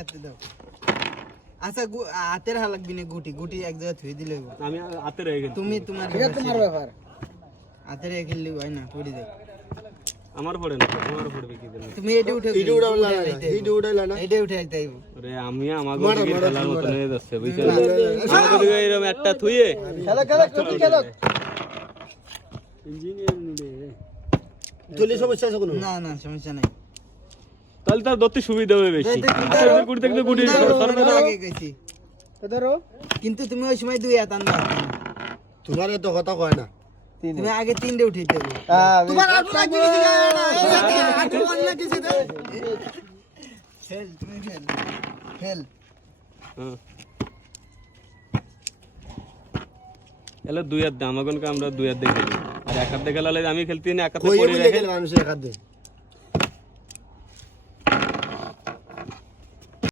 হাতে দাও আচ্ছা হাতের হাত লাগবি না গুটি এক জায়গায় থুই দিলে হইব আমি হাতে রেখে গেছি তুমি তোমার এটা তোমার ব্যাপার হাতের খেললি হয় না পড়ে যায় আমার পড়ে না তোমার পড়বে কি জানি তুমি এটা উঠে এটা উঠে আইতে আইব আরে আমি আমাগো দিকে খেলার মত নিয়ে যাচ্ছে বুঝছেন আমাগো দিকে এরকম একটা থুইয়ে খেলো তুমি খেলো ইঞ্জিনিয়ার নিলে তুলি সমস্যা আছে কোনো না না সমস্যা নাই তাহলে তার ধরতে সুবিধা হবে বেশি গুটি দেখলে গুটি আগে কইছি ধরো কিন্তু তুমি ওই সময় দুই হাত আনবা তোমার তো কথা কয় না তুমি আগে তিনটে উঠাইতে হবে তোমার আটটা কি দিগা না আট অন্য কিছু দে ফেল তুমি ফেল হ্যাঁ এলে দুই হাত দে আমাগনকে আমরা দুই হাত দেখে আর এক হাত দেখে লালে আমি খেলতে না এক হাতে কই পড়ে বলে রাখে গেল মানুষ এক হাত দে